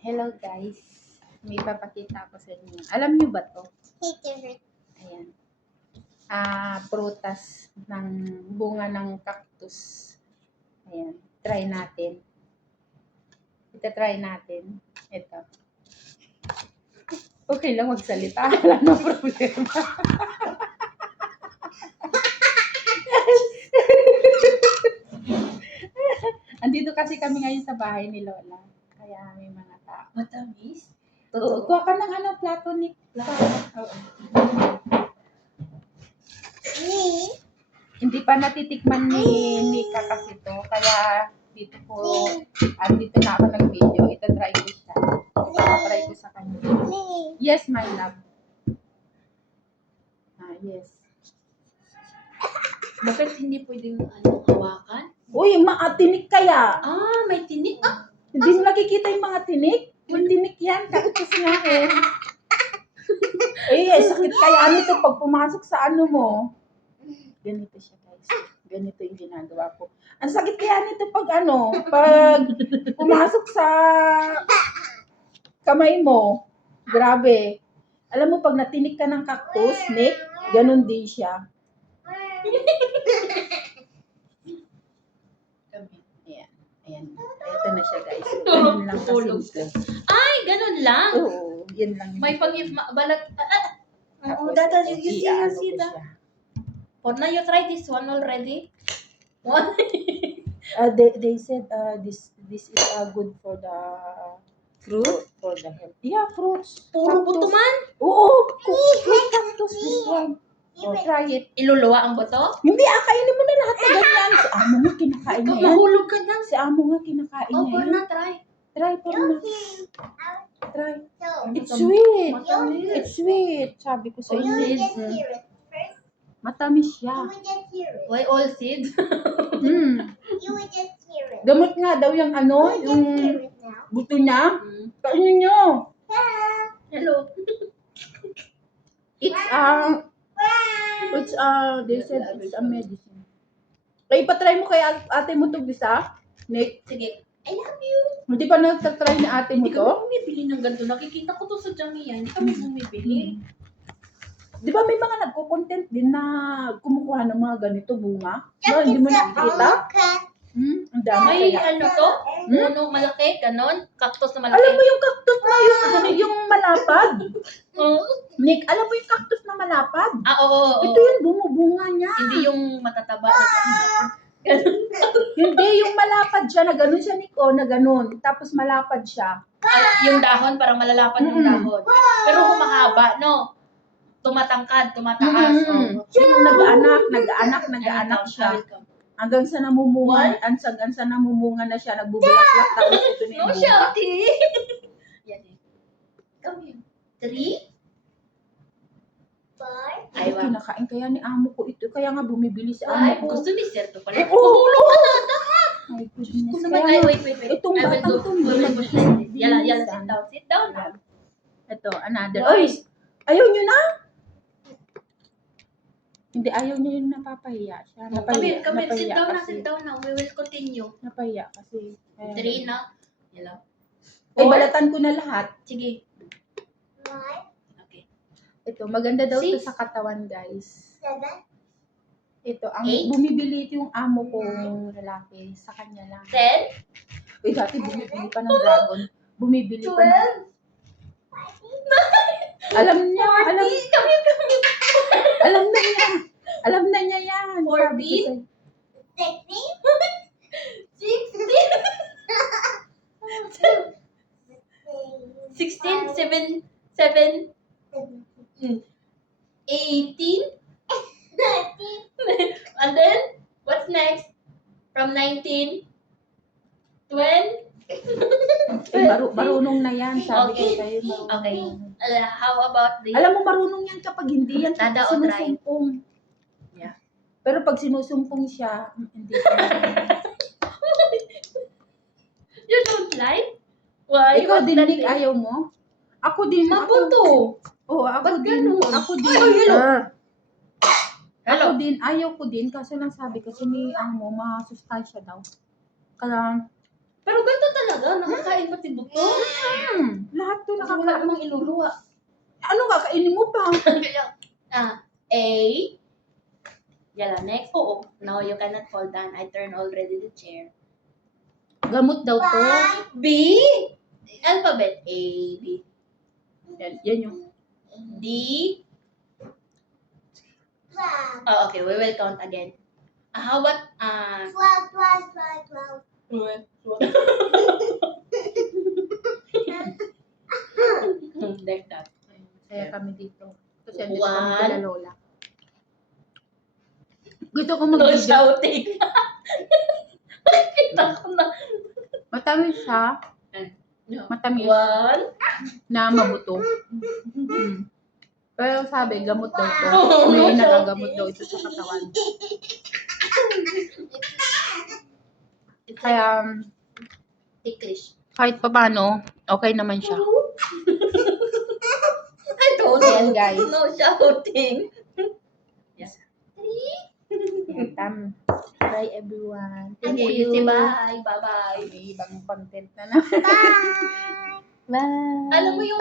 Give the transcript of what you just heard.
Hello guys. May papakita ko sa inyo. Alam niyo ba to? Ayan. Prutas ng bunga ng cactus. Ayan. Try natin. Try natin. Ito. Okay lang magsalita. Wala na problema. Andito kasi kami ngayon sa bahay ni Lola. Kaya may mga tao. Matamis? Oo. Kuha ka ng plato ni Oo. Hindi pa natitikman ni Mika kasi to. Kaya dito dito na ako nag-video. Ito try ko siya. Try ko sa kanya. Yes, my love. Yes. Bakit hindi pwedeng hawakan? Uy, tinik kaya. May tinik. Hindi mo nakikita yung mga tinik? May tinik yan. Cactus nga eh. Sakit kaya nito pag pumasok sa ano mo. Ganito siya guys. Ganito yung ginagawa ko. Ang sakit kaya nito pag pag pumasok sa kamay mo. Grabe. Alam mo pag natinik ka ng cactus, Nick, ganun din siya. Ayan. Ito na siya guys. Ganun lang kasimple. Ay, ganun lang? Oo, yun lang. May balat. Tapos, Dada, you see ko that? siya. Or now you tried this one already? What? They said this is good for the Fruit? for the health. Yeah, fruits. Puro Cactus. buto man? Oo, fruit cactus this one. Try it. Iluluwa ang buto? Hindi, kainin mo na lahat na ganyan. Si Amo nga kinakain niya yan. Mahulog ka na. Si Amo nga kinakain niya Or yan. na try. Try po na. Try. It's Matamis. sweet. Matamis. It's sweet. Sabi ko sa All inyo. seeds. Matamis siya. Why all seeds? Gamot nga daw yung yung buto niya. Kainin nyo. Hello. They said it's a medicine. Kaya ipatry mo kay ate mo to bisa? Nick, Sige. I love you. hindi pa nagtatry ni ate mo Hindi to? kami bumibili ng ganito. Nakikita ko to sa Jamia. Hindi kami bumibili. Di ba may mga nagko-content din na kumukuha ng mga ganito bunga? No, hindi mo nakikita? Ang dami May kaya. to? Puno malaki, ganon. Cactus na malaki. Alam mo yung cactus na yung malapad? Oo. Nick, alam mo yung cactus na malapad? Oo. Ito yung bumubunga niya. Hindi yung matataba na ganon. Hindi, yung malapad siya na gano'n siya, Nick, na gano'n. Tapos malapad siya. Yung dahon, parang malalapad yung dahon. Pero humahaba, no? Tumatangkad, tumataas. Yung nag-aanak siya. Hanggang sa namumunga, na siya, nagbubulaklak, tapos ito na yung No bunga. shouting! Yan eh. Come here. 3? 4? Ay, kinakain kaya ni amo ko ito. Kaya nga bumibili si amo Ay, ko. gusto ni Sir to pala. Oo. Mahulog ka na. Ay, goodness. Gusto Kaya naman, nga, wait. itong I will batang do, to, we will push like this. Yala, Bilisan. sit down na. Ito, another. Why? Oy, ayaw nyo na? Hindi, ayaw nyo yung napapahiya siya. Come here, sit down kasi. na. We will continue. Napahiya kasi. 3 na. Yala. Ay, balatan ko na lahat. Sige. Okay. Ito, maganda daw ito 6. sa katawan, guys. Ito, ang 8. bumibili ito yung amo kong lalaki. Sa kanya lang. 10. Uy, dati bumibili pa ng dragon. Bumibili pa ng... 12. Alam niya, 40. Come here. alam na niya. Alam na niya yan. 14. 16, 7, 18, and then, what's next? From 19, 20, Marunong na yan. Sabi ko Okay. sa'yo, marunong. Okay. How about this? Alam mo, marunong yan kapag hindi yan Tada o try? sinusumpong. Yeah. Pero pag sinusumpong siya, hindi siya. You don't like? Why? Ikaw What's din, that Nick, thing? ayaw mo? Ako din. Mabuto. Oo, ako Ba't din. ganun? Ako din. Ay, hello. Hello. Ako din, ayaw ko din. Kaso lang sabi kasi ni amo, masustansya daw. Kaya, Pero ganito talaga, nakakain pati buto. wala namang iluluwa. Ano kakainin mo pa? A. Yala, next. Oo. No, you cannot fall down. I turn already the chair. Gamot daw to. B. Alphabet. A, B. Yan yung. D. Oh, okay. We will count again. How about, like that. Kaya kami dito. Kasi andito kami One. kila Lola. Gusto ko No mag-video. shouting. Kita ko na. Matamis siya. Matamis. One. Na mabuto. Pero sabi, gamot daw to. Oh, May no nagagamot shouting. daw ito sa katawan. It's like Kaya, ticklish. kahit pa paano, okay naman siya. I told Ayan, you. guys. No shouting. Yes. Yan, bye everyone. Thank Okay, you. say bye. Bye-bye. May ibang content na naman. Bye. Alam mo yung